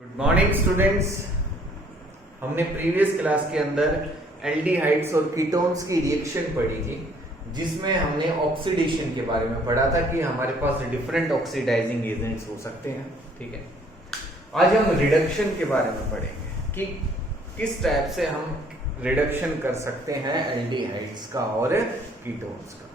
Good morning students. हमने previous class के अंदर एल्डिहाइड्स और कीटोन्स की रिएक्शन पढ़ी थी, जिसमें हमने ऑक्सीडेशन के बारे में पढ़ा था कि हमारे पास डिफरेंट ऑक्सीडाइजिंग एजेंट्स हो सकते हैं। ठीक है, आज हम रिडक्शन के बारे में पढ़ेंगे कि किस टाइप से हम रिडक्शन कर सकते हैं एल्डिहाइड्स का और कीटोन्स का।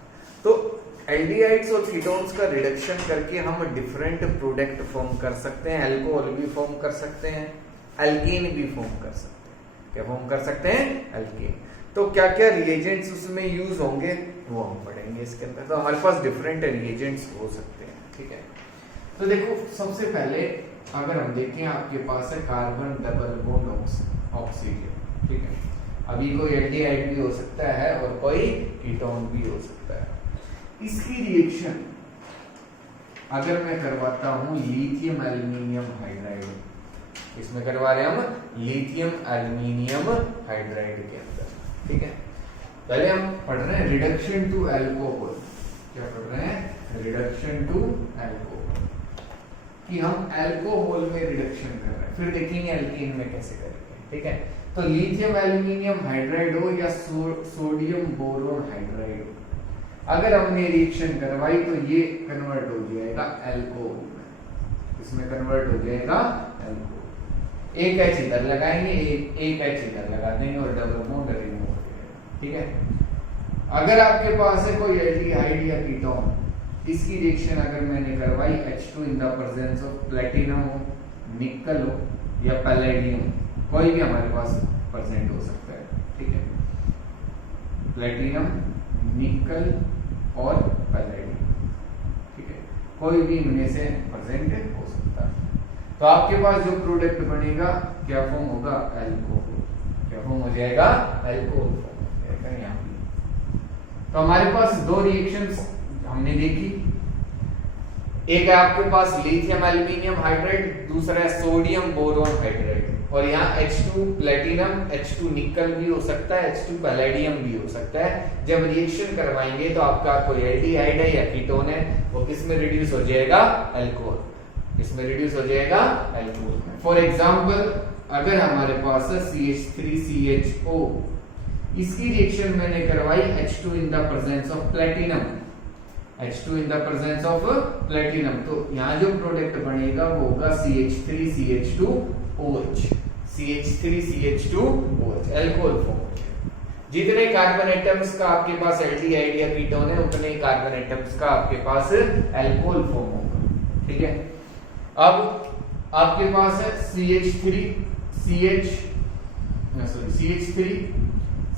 तो एल्डिहाइड्स और कीटोन्स का रिडक्शन करके हम डिफरेंट प्रोडक्ट फॉर्म कर सकते हैं। अल्कोहल भी फॉर्म कर सकते हैं, एल्कीन भी फॉर्म कर सकते हैं। क्या फॉर्म कर सकते हैं? एल्कीन। तो क्या क्या रिएजेंट्स उसमें यूज होंगे वो हम पढ़ेंगे इसके अंदर। तो हमारे पास डिफरेंट रिएजेंट्स हो सकते हैं। ठीक है, तो देखो सबसे पहले अगर हम देखें, आपके पास है कार्बन डबल बॉन्ड ऑक्सीजन। ठीक है, अभी कोई एल्डिहाइड भी हो सकता है और कोई कीटोन भी हो सकता है। इसकी रिएक्शन अगर मैं करवाता हूं लिथियम एल्यूमिनियम हाइड्राइड, इसमें करवा रहे हैं हम लिथियम एल्यूमिनियम हाइड्राइड के अंदर। ठीक है, पहले हम पढ़ रहे हैं रिडक्शन टू अल्कोहल। क्या पढ़ रहे हैं? रिडक्शन टू अल्कोहल, कि हम अल्कोहल में रिडक्शन कर रहे हैं। फिर देखेंगे एल्कीन में कैसे करेंगे। ठीक है, तो लिथियम एल्यूमिनियम हाइड्राइड हो या सोडियम बोरोन हाइड्राइड हो, अगर हमने रिएक्शन करवाई तो ये कन्वर्ट हो जाएगा अल्कोहल में। इसमें कन्वर्ट हो जाएगा अल्कोहल। एक एच इधर लगाएंगे, एक एच इधर लगा देंगे और डबल बॉन्ड रिमूव हो जाएगा। ठीक है, अगर आपके पास है कोई एल्डिहाइड या कीटोन, इसकी रिएक्शन अगर मैंने करवाई H2 in the presence of platinum हो, निकल हो या पैलेडियम, कोई भी हमारे पास प्रेजेंट हो सकता है। ठीक है, प्लेटिनम, निकल और पैलेडियम। ठीक है, कोई भी इनमें से प्रेजेंट हो सकता है। तो आपके पास जो प्रोडक्ट बनेगा क्या फॉर्म होगा? अल्कोहल। क्या फॉर्म हो जाएगा? अल्कोहल फॉर्म हो जाएगा यहाँ पे। तो हमारे पास दो रिएक्शंस हमने देखी, एक है आपके पास लिथियम एल्यूमिनियम हाइड्राइड, दूसरा है सोडियम बोरोन हाइड्राइड। और यहाँ H2 प्लेटिनम, H2 निकल भी हो सकता है, H2 पैलेडियम भी हो सकता है। जब रिएक्शन करवाएंगे तो आपका कोई एल्डिहाइड है या कीटोन है, वो किस में रिड्यूस हो जाएगा? अल्कोहल। किस में रिड्यूस हो जाएगा? अल्कोहल में। फॉर एग्जांपल अगर हमारे पास है CH3CHO, इसकी रिएक्शन मैंने करवाई H2 in the presence of platinum, H2 in the presence of platinum, तो यहाँ जो प्रोडक्ट बनेगा वो होगा CH3CH2OH। CH3CH2OH अल्कोहल फॉर्म हो गया। जितने कार्बन एटम्स का आपके पास एल्डिहाइड या कीटोन है, उतने ही कार्बन एटम्स का आपके पास अल्कोहल फॉर्म होगा। ठीक है, अब आपके पास है CH3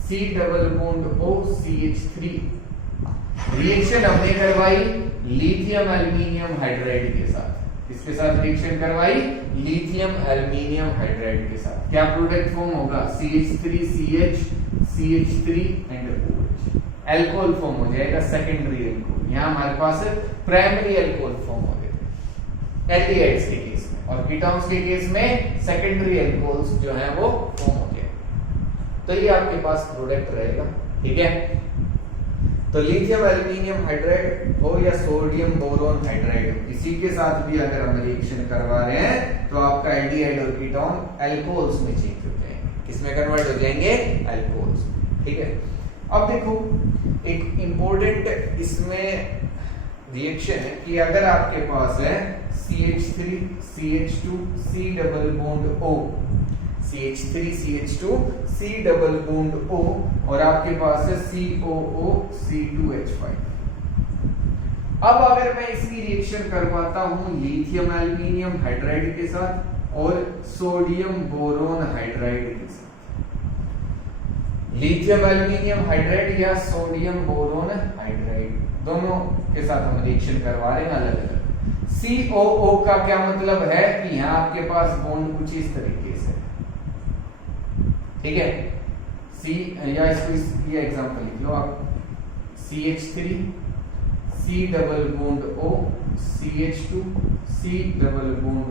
C double bond O CH3। Reaction हमने करवाई लिथियम एल्यूमिनियम हाइड्राइड के साथ। इसके साथ रिएक्शन करवाई लिथियम एल्यूमिनियम हाइड्राइड के साथ। क्या प्रोडक्ट फॉर्म होगा? CH3CH CH3 and OH। Alcohol form हो जाएगा, सेकेंडरी अल्कोहल। यहाँ हमारे पास प्राइमरी अल्कोहल फॉर्म हो गए एल्डिहाइड्स के केस में, और कीटोन्स के केस में सेकेंडरी अल्कोहल्स जो है वो फॉर्म हो गए। तो ये आपके पास प्रोडक्ट रहेगा। ठीक है, तो लिथियम एल्यूमिनियम हाइड्राइड हो या सोडियम बोरोन हाइड्राइड हो, इसी के साथ भी अगर हम रिएक्शन करवा रहे हैं तो आपका एल्डिहाइड और कीटोन अल्कोहल्स में चेंज हो जाएंगे। किसमें कन्वर्ट हो जाएंगे? अल्कोहल्स। ठीक है, अब देखो एक इंपॉर्टेंट इसमें रिएक्शन है कि अगर आपके पास है CH3 CH2 C double bond O, CH3 CH2 C double bond O, और आपके पास है COO C2H5। अब अगर मैं इसकी रिएक्शन करवाता हूं लिथियम एल्यूमिनियम हाइड्राइड के साथ और सोडियम बोरोन हाइड्राइड के साथ, लिथियम एल्यूमिनियम हाइड्राइड या सोडियम बोरोन हाइड्राइड दोनों के साथ हम रिएक्शन करवा रहे हैं अलग अलग। COO का क्या मतलब है कि यहाँ आपके पास बॉन्ड कुछ इस तरीके से। ठीक है, C या इसको ये एग्जांपल लिख लो आप, CH3 C double bond O CH2 C double bond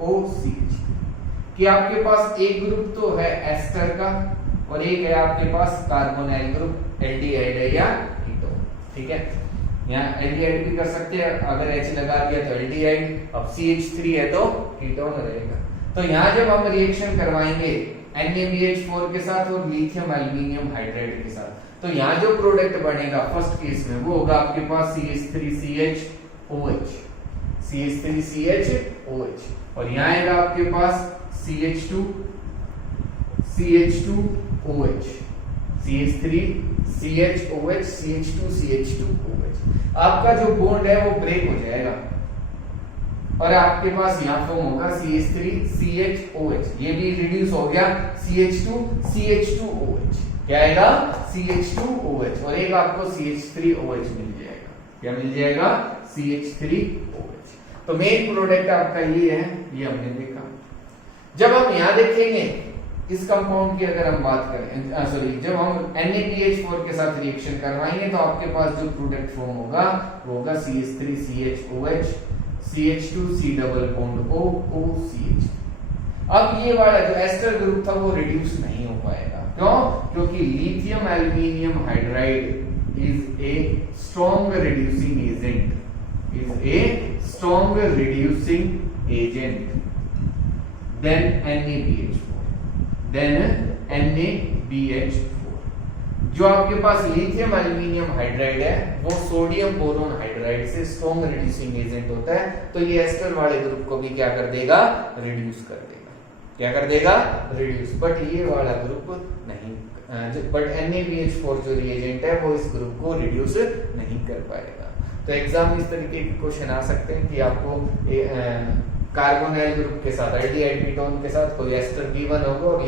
O CH3, कि आपके पास एक ग्रुप तो है एस्टर का और एक है आपके पास कार्बोनाइल ग्रुप, एल्डिहाइड है या कीटोन। ठीक है, यहाँ एल्डिहाइड भी कर सकते हैं, अगर H लगा दिया तो एल्डिहाइड, अब CH3 है तो कीटोन रहेगा। तो यहाँ जब हम रिएक्शन करवाएंगे NaBH4 के साथ और लिथियम एल्यूमिनियम हाइड्राइड के साथ, तो यहाँ जो प्रोडक्ट बनेगा फर्स्ट केस में वो होगा आपके पास CH3CHOH, CH3CHOH, और यहाँ आएगा आपके पास CH2CH2OH, CH3CHOH, CH2CH2OH। आपका जो बॉन्ड है वो ब्रेक हो जाएगा और आपके पास यहाँ फॉर्म होगा CH3CHOH, ये भी रिड्यूस हो गया CH2CH2OH, क्या आएगा CH2OH, और एक आपको CH3OH मिल जाएगा, क्या मिल जाएगा CH3OH। तो मेन प्रोडक्ट आपका ये है, ये हमने देखा। जब हम यहाँ देखेंगे इस कंपाउंड की अगर हम बात करें, सॉरी, जब हम NaBH4 के साथ रिएक्शन करवाएंगे तो आपके पास जो प्रोडक्ट फॉर्म होगा वो होगा CH3CHOH, CH2C double bond OCH। अब ये वाला जो एस्टर ग्रुप था वो रिड्यूस नहीं हो पाएगा, क्यों? क्योंकि lithium aluminium hydride is a strong reducing agent, then NaBH4। जो आपके पास लिथियम एल्यूमिनियम हाइड्राइड है वो सोडियम बोरोन हाइड्राइड से स्ट्रॉन्ग रिड्यूसिंग एजेंट होता है, तो ये एस्टर वाले ग्रुप को भी क्या कर देगा, रिड्यूस कर देगा, क्या कर देगा, रिड्यूस। बट ये वाला ग्रुप नहीं, बट NaBH4 जो रिएजेंट है वो इस ग्रुप को रिड्यूस नहीं कर पाएगा। तो एग्जाम में इस तरीके के क्वेश्चन आ सकते हैं कि आपको कार्बोनाइल ग्रुप के साथ एल्डिहाइड कीटोन के साथ कोई एस्टर B1 होगा और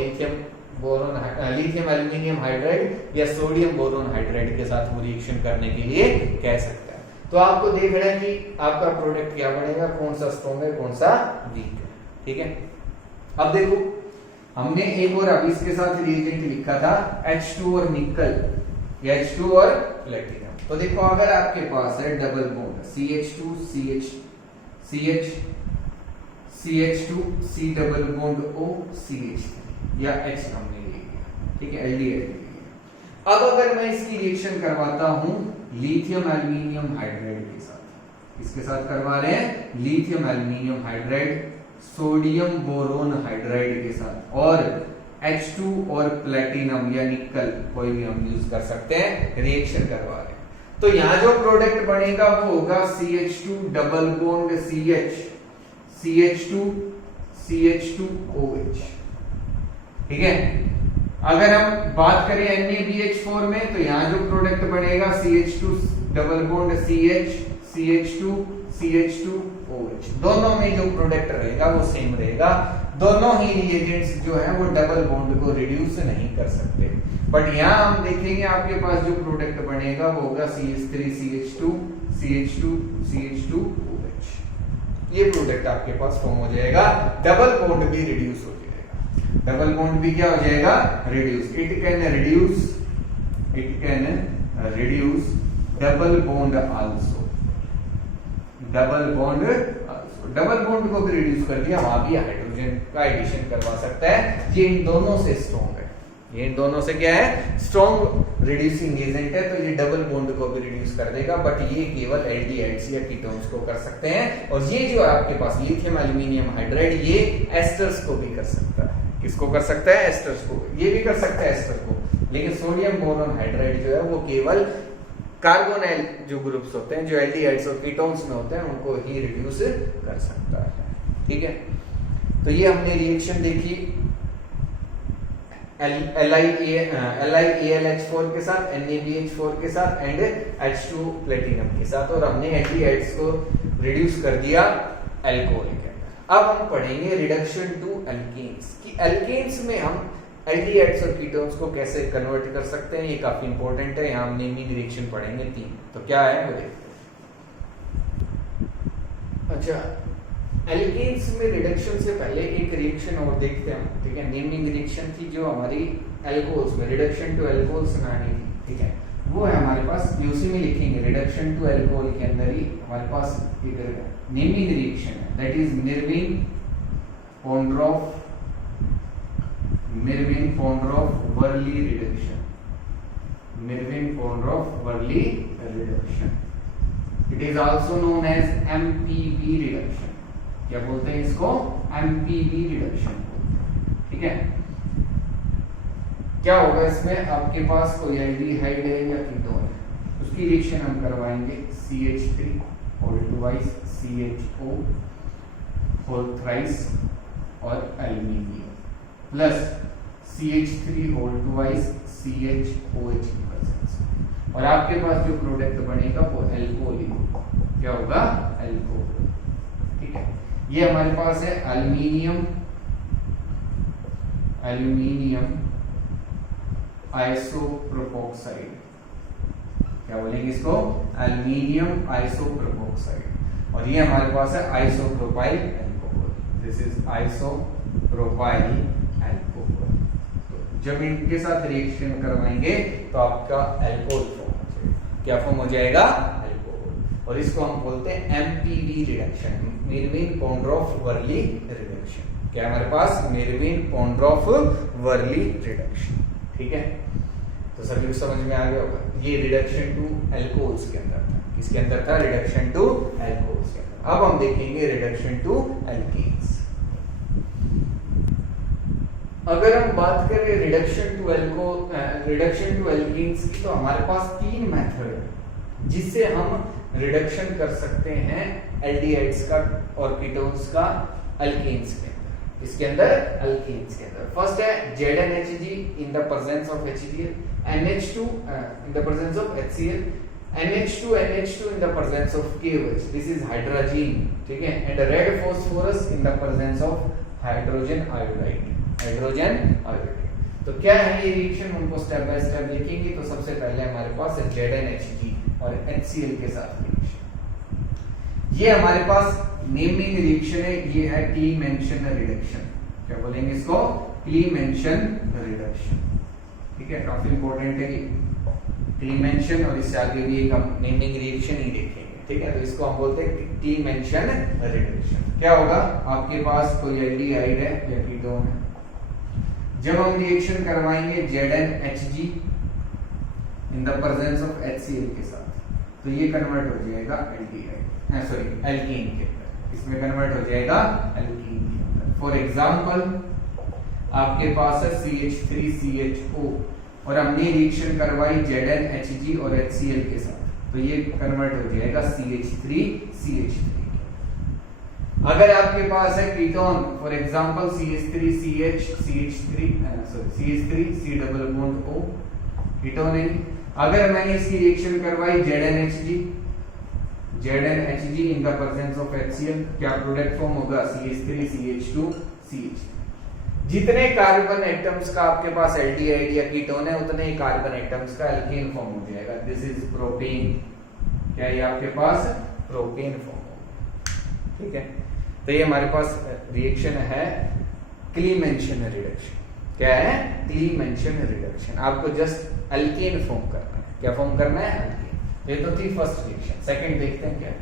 लिथियम एल्यूमिनियम हाइड्राइड या सोडियम बोरोन हाइड्राइड के साथ वो रिएक्शन करने के लिए कह सकता है। तो आपको देखना है कि आपका प्रोडक्ट क्या बनेगा, कौन सा स्ट्रॉन्ग है, कौन सा वीक है, ठीक है। अब देखो हमने एक और अब इसके साथ रिएजेंट लिखा था H2 और निकल, H2 और प्लेटिनम। तो देखो अगर आपके पास है double bond CH2 CH2 C double bond O CH3 या H हमने ले लिया, ठीक है, एल्डिहाइड। अब अगर मैं इसकी रिएक्शन करवाता हूं लिथियम एल्यूमिनियम हाइड्राइड के साथ, इसके साथ करवा रहे हैं lithium aluminium hydride sodium boron hydride के साथ, और H2 और प्लेटिनम या निकल कोई भी हम यूज कर सकते हैं, रिएक्शन करवा रहे हैं, तो यहां जो प्रोडक्ट बनेगा वो होगा CH2 double bond CH CH2OH, ठीक है। अगर हम बात करें NaBH4 में तो यहां जो प्रोडक्ट बनेगा CH2 double bond CH CH2OH। दोनों में जो प्रोडक्ट रहेगा वो सेम रहेगा, दोनों ही रिएजेंट्स जो है वो डबल बॉन्ड को रिड्यूस नहीं कर सकते। बट यहां हम देखेंगे आपके पास जो प्रोडक्ट बनेगा वो होगा CH3CH2OH। ये प्रोडक्ट आपके पास फॉर्म हो जाएगा, डबल बॉन्ड भी रिड्यूस हो जाएगा, डबल बॉन्ड भी क्या हो जाएगा, reduce. It can reduce double bond also, double bond को भी रिड्यूस कर दिया, वहां भी हाइड्रोजन का एडिशन करवा सकता है। ये इन दोनों से स्ट्रॉन्ग है, ये इन दोनों से क्या है, स्ट्रॉन्ग रिड्यूसिंग एजेंट है, तो ये डबल बॉन्ड को भी रिड्यूस कर देगा। बट ये केवल एल्डिहाइड्स या कीटोन्स को कर सकते हैं, और ये जो आपके पास लिथियम एल्यूमिनियम हाइड्राइड ये एस्टर्स को भी कर सकता है। किसको कर सकता है, एस्टर्स को, ये भी कर सकता है एस्टर को, लेकिन सोडियम बोरोन हाइड्राइड जो है वो केवल कार्बोनाइल जो ग्रुप्स होते हैं जो एल्डिहाइड्स और कीटोन्स में होते हैं उनको ही रिड्यूस कर सकता है, ठीक है। तो ये हमने रिएक्शन देखी LiAlH4 के साथ, NaBH4 के साथ एंड H2 प्लेटिनम के साथ, और हमने एल्डिहाइड्स को रिड्यूस कर दिया अल्कोहल के अंदर। अब हम पढ़ेंगे रिडक्शन टू एल्केन्स, कि एल्केन्स में हम एल्डिहाइड्स और कीटोन्स को कैसे कन्वर्ट कर सकते हैं, ये काफी इंपॉर्टेंट है। यहाँ हम नेमिंग रिएक्शन पढ़ेंगे 3, तो क्या है वो देखते हैं। अच्छा, एल्केन्स में रिडक्शन से पहले एक रिएक्शन और देखते हैं, ठीक है। नेमिंग रिएक्शन थी जो हमारी अल्कोहल्स में, रिडक्शन टू अल्कोहल्स में आनी थी, ठीक है, वो है हमारे पास, यूसी में लिखेंगे रिडक्शन टू अल्कोहल के अंदर ही हमारे पास इधर नेमिंग रिएक्शन है, that is Mirwin-Pondorf-Verley reduction, Mirwin-Pondorf-Verley reduction. It is also known as MPV reduction, क्या बोलते हैं इसको, एमपीवी रिडक्शन। ठीक है, क्या होगा इसमें, आपके पास कोई एल्डिहाइड है या कीटोन है, उसकी रिएक्शन हम करवाएंगे CH3 whole twice CHO whole thrice और aluminium plus CH3 whole twice CHOH की प्रेजेंस, और आपके पास जो प्रोडक्ट बनेगा वो एल्कोहल, क्या होगा, एल्कोहल। ठीक है, ये हमारे पास है एल्यूमिनियम आइसोप्रोपोक्साइड, क्या बोलेंगे इसको, एल्यूमिनियम आइसोप्रोपोक्साइड, और ये हमारे पास है isopropyl alcohol, this is isopropyl alcohol. तो जब इनके साथ रिएक्शन करवाएंगे तो आपका अल्कोहल फॉर्म हो जाएगा, क्या फॉर्म हो जाएगा, अल्कोहल, और इसको हम बोलते हैं एमपीवी रिडक्शन, मेरविन-पोंड्रोफ-वर्ली रिडक्शन। क्या हमारे पास, मेरविन-पोंड्रोफ-वर्ली रिडक्शन। ठीक है, तो सभी को समझ में आ गया होगा, ये रिडक्शन टू एल्कोहल्स के अंदर था, किसके अंदर था, रिडक्शन टू एल्कोहल्स के अंदर। अब हम देखेंगे रिडक्शन टू एल्कीन्स। अगर हम बात करें रिडक्शन टू एल्कीन्स की, तो हमारे पास 3 मेथड है जिससे हम रिडक्शन कर सकते हैं एल्डिहाइड्स का और कीटोन्स का एल्कीन्स के अंदर। इसके अंदर एल्कीन्स के अंदर फर्स्ट है ZnHg in the presence of HCl, NH2 in the presence of HCl, NH2 in the presence of KOH, this is hydrazine, ठीक है, and red phosphorus in the presence of hydrogen iodide। तो क्या है ये reaction, उनको step by step देखेंगे। तो सबसे पहले हमारे पास है ZnHg और HCl के साथ रिएक्शन, ये हमारे पास नेमिंग रिएक्शन है, ये है क्लीमेंशन रिडक्शन, क्या बोलेंगे इसको, क्लीमेंशन रिडक्शन। ठीक है, काफी इंपॉर्टेंट है क्लीमेंशन, और इससे आगे भी एक हम नेमिंग रिएक्शन ही देखेंगे। ठीक है, तो इसको हम बोलते हैं क्लीमेंशन रिडक्शन। क्या होगा, आपके पास कोई एल्डिहाइड है या कीटोन है, जब हम रिएक्शन करवाएंगे ZnHg in the presence of HCl के साथ, तो ये कन्वर्ट हो जाएगा एल्डिहाइड, सॉरी एल्कीन के अंदर, इसमें कन्वर्ट हो जाएगा एल्कीन के अंदर। फॉर एग्जांपल आपके पास है CH3CHO और हमने रिएक्शन करवाई ZnHg और HCl के साथ, तो ये कन्वर्ट हो जाएगा CH3CH3। अगर आपके पास है ketone, for example CH3 double bond O, ketone है। अगर मैंने इसकी रिएक्शन करवाई ZnHg in the presence of HCl, क्या प्रोडक्ट फॉर्म होगा, CH3CH2CH3। जितने कार्बन एटम्स का आपके पास एल्डिहाइड या कीटोन है, उतने ही कार्बन एटम्स का एल्केन फॉर्म हो जाएगा, दिस इज प्रोपेन, क्या ये आपके पास प्रोपेन फॉर्म होगा। ठीक है, तो ये हमारे पास रिएक्शन है क्लीमेंशन रिडक्शन। क्या है, क्लीमेंशन रिडक्शन, आपको जस्ट एल्केन फॉर्म करना है, क्या फॉर्म करना है, एल्केन। ये तो थी फर्स्ट रिएक्शन। सेकंड देखते हैं क्या है।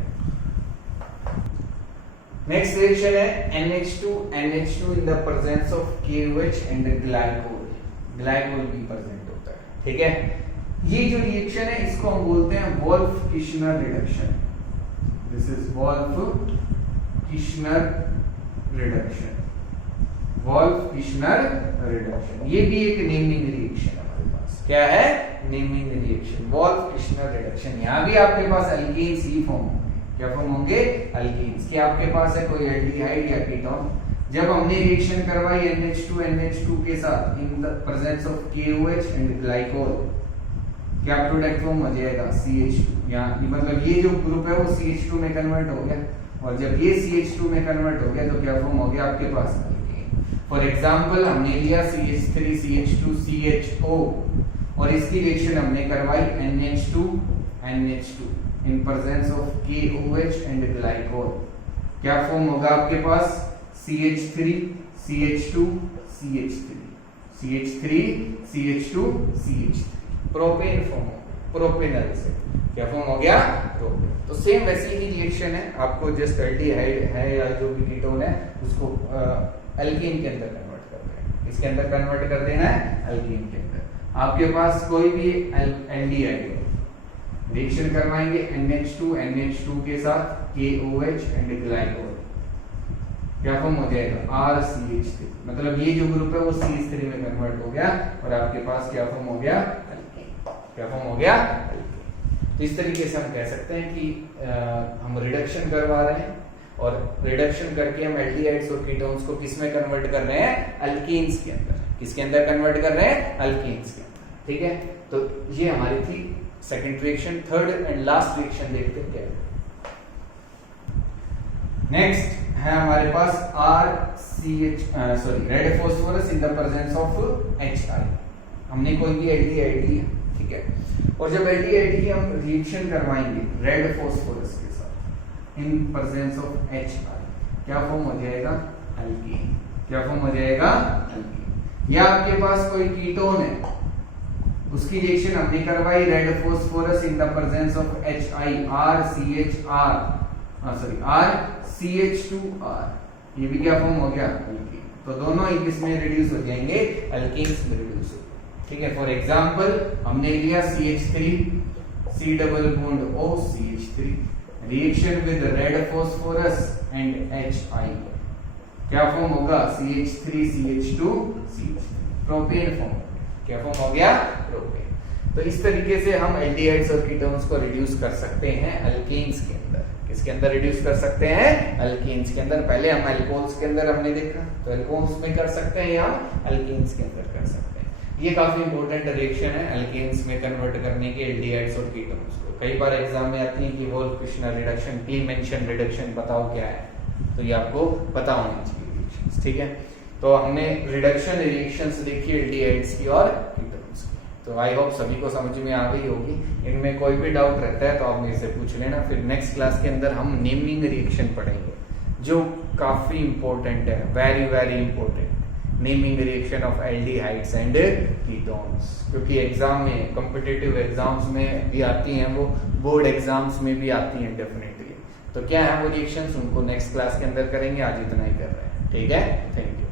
नेक्स्ट रिएक्शन है NH2 in the presence of KOH and glycol भी प्रेजेंट होता है। ठीक है, ये जो रिएक्शन है इसको हम बोलते हैं Wolff Kishner reduction, this is Wolff Kishner reduction, Wolff Kishner reduction. ये भी एक नेमिंग रिएक्शन है हमारे पास, क्या है, नेमिंग रिएक्शन, वोल्फ-किशनर रिडक्शन। यहां भी आपके पास एल्केन्स ही फॉर्म होंगे, क्या फॉर्म होंगे, एल्केन्स। कि आपके पास है कोई एल्डिहाइड या कीटोन, जब हमने रिएक्शन करवाई NH2 के साथ इन the presence of KOH and glycol, क्या प्रोडक्ट फॉर्म हो जाएगा, CH2। यहाँ मतलब ये जो ग्रुप है वो CH2 में कन्वर्ट हो गया, और जब ये CH2 में कन्वर्ट हो गया तो क्या फॉर्म हो गया आपके पास, फॉर एग्जांपल हमने लिया CH3CH2CHO और इसकी रिएक्शन हमने करवाई NH2 in presence of KOH and glycol, क्या फॉर्म होगा आपके पास, CH3CH2CH3 प्रोपेन फॉर्म, प्रोपेनल से क्या फॉर्म हो गया, प्रोपेन। तो सेम वैसी ही रिएक्शन है, आपको जस्ट एल्डिहाइड है या जो भी कीटोन है उसको एल्कीन के अंदर कन्वर्ट कर देना है, इसके अंदर कन्वर्ट कर देना है एल्कीन के अंदर। आपके पास कोई भी एल्डिहाइड रिएक्शन करवाएंगे NH2 के साथ KOH एंड ग्लाइकोल, क्या फॉर्म हो जाएगा RCH3, मतलब ये जो ग्रुप है वो CH3 में कन्वर्ट हो गया और आपके पास क्या फॉर्म हो गया अल्केन, क्या फॉर्म हो गया अल्केन। तो इस तरीके से हम कह सकते हैं कि हम रिडक्शन करवा रहे हैं और रिडक्शन करके हम एल्डिहाइड्स और कीटोन्स को किस में कन्वर्ट कर रहे हैं, अल्कीन्स के अंदर। किसके अंदर कन्वर्ट कर रहे हैं, अल्कीन्स के अंदर। ठीक है, तो ये हमारी थी second reaction. Third and last reaction देखते हैं क्या है। नेक्स्ट है हमारे पास red phosphorus in the presence of HI। हमने कोई भी एल्डिहाइड लिया, ठीक है, और जब एल्डिहाइड की हम रिएक्शन करवाएंगे रेड फास्फोरस के साथ इन प्रेजेंस ऑफ HI, क्या फॉर्म हो जाएगा, अल्कीन। क्या फॉर्म हो जाएगा, अल्कीन। या आपके पास कोई कीटोन है, उसकी रिएक्शन हमने करवाई red phosphorus in the presence of HI, RCH2R, ये भी क्या फॉर्म हो गया, अल्कीन। तो दोनों ही किसमें रिड्यूस हो जाएंगे, अल्कीन्स में रिड्यूस हो। ठीक है, फॉर एग्जांपल हमने लिया CH3, C double bond O CH3, reaction with red phosphorus and HI, क्या फॉर्म होगा, CH3 CH2 CH3, propane form. क्या फॉर्म हो गया, प्रोपेन। तो इस तरीके से हम एल्डिहाइड्स और कीटोन्स को रिड्यूस कर सकते हैं अल्कीन्स के अंदर। किसके अंदर रिड्यूस कर सकते हैं, अल्कीन्स के अंदर। पहले हम अल्कोहल्स के अंदर हमने देखा, तो अल्कोहल्स में कर सकते हैं या अल्कीन्स के अंदर कर सकते हैं। ये काफी इंपॉर्टेंट रिएक्शन है अल्कीन्स में कन्वर्ट करने के एल्डिहाइड्स और कीटोन्स को। कई बार एग्जाम में आती है कि वोल्फ-किश्नर रिडक्शन, क्लीमेंशन रिडक्शन बताओ क्या है, तो ये आपको पता होनी चाहिए रिएक्शंस। ठीक है, तो हमने रिडक्शन रिएक्शंस देखी एल्डिहाइड्स की और कीटोन्स की। तो आई होप सभी को समझ में आ गई होगी। इनमें कोई भी डाउट रहता है तो आप मेरे से पूछ लेना। फिर नेक्स्ट क्लास के अंदर हम नेमिंग रिएक्शन पढ़ेंगे, जो काफी इंपॉर्टेंट है, very very important, naming reaction of aldehydes and ketones, क्योंकि एग्जाम में, कॉम्पिटिटिव एग्जाम्स में भी आती हैं, वो बोर्ड एग्जाम्स में भी आती हैं डेफिनेटली। तो क्या है वो रिएक्शंस, उनको नेक्स्ट क्लास के अंदर करेंगे। आज इतना ही कर रहे हैं। ठीक है, थैंक यू।